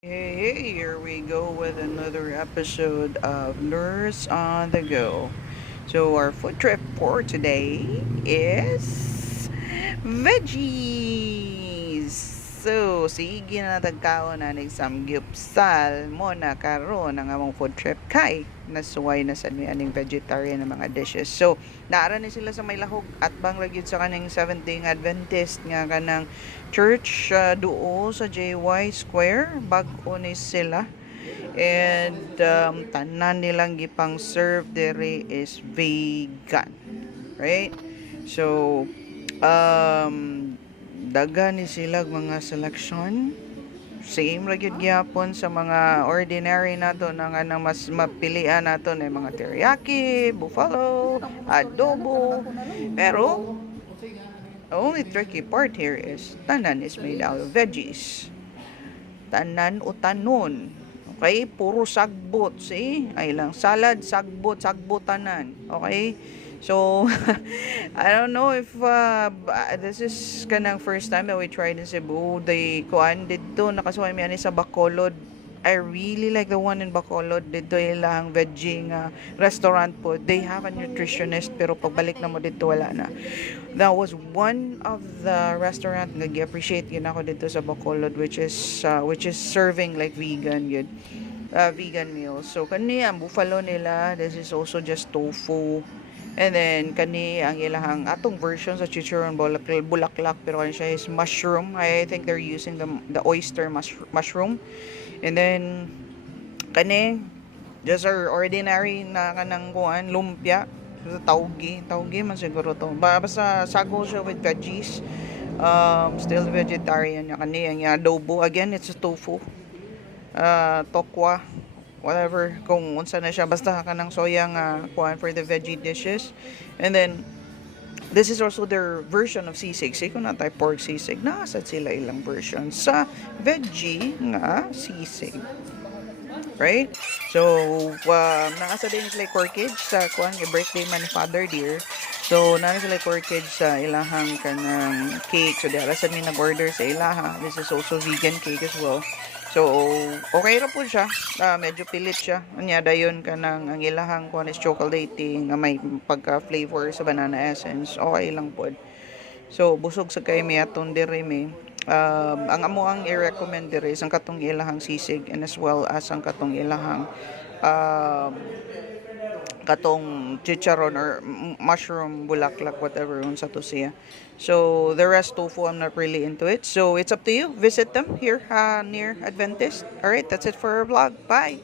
Hey, here we go with another episode of Nurse on the Go. So, our food trip for today is veggies. So, sige na tagkaon na nagsamgyupsal mo na karon ang among food trip kay nasuway na sa aning vegetarian na mga dishes. So, naara ni sila sa may lahog at bang ragyud sa kaning Seventh-day Adventist nga kanang church duo sa JY Square. Bag-o ni sila. And tanan nilang gipang serve dere is vegan. Right? So, daga ni sila mga selection. Same ra gyud gyapon sa mga ordinary nato na nga nang mas mapilian nato na mga teriyaki, buffalo, adobo. Pero the only tricky part here is tanan is made out of veggies. Tanan o tanon. Okay? Puro sagbot. See? Ay lang. Salad, sagbot, sagbot tanan. Okay? So, I don't know if this is kanang first time that we tried in Cebu. The kuan dito nakasuway mi ani sa Bacolod. I really like the one in Bacolod. Dito ilang veggie nga restaurant po. They have a nutritionist pero pagbalik na mo dito wala na. That was one of the restaurant nga gi-appreciate yun ako dito sa Bacolod, which is serving like vegan yun. Vegan meals. So kani ang buffalo nila, this is also just tofu. And then kani ang ilahang atong version sa chicharon bulaklak pero kani siya is mushroom. I think they're using the oyster mushroom. And then kani just our ordinary na kanang kuan lumpia. Taugi man siguro to. Basta sago siya with veggies. Still vegetarian niya kani ang adobo. Again, it's a tofu. Tokwa, whatever, kung unsa na siya, basta ka ng soya nga kuan for the veggie dishes. And then this is also their version of sisig. Kung na tayo pork sisig, nakasad sila ilang version sa veggie nga sisig. Right? So, nakasa din sila corkage sa kuan birthday man ni Father Dear. So, nana sila corkage sa ilahang kanang cake. So, dara sad mi nag-order sa ilaha. This is also vegan cake as well. So, okay ra po siya. Medyo pilit siya. Anya dayon kanang ang ilahang kuan is chocolatey nga may pagka-flavor sa banana essence. Okay lang po. So, busog sa kay mi aton diri mi. Ang amo ang i-recommend diri is ang katong ilahang sisig and as well as ang katong ilahang katong chicharon or mushroom bulaklak whatever unsa to siya. So the rest tofu I'm not really into it. So it's up to you. Visit them here near Adventist. All right, that's it for our vlog. Bye.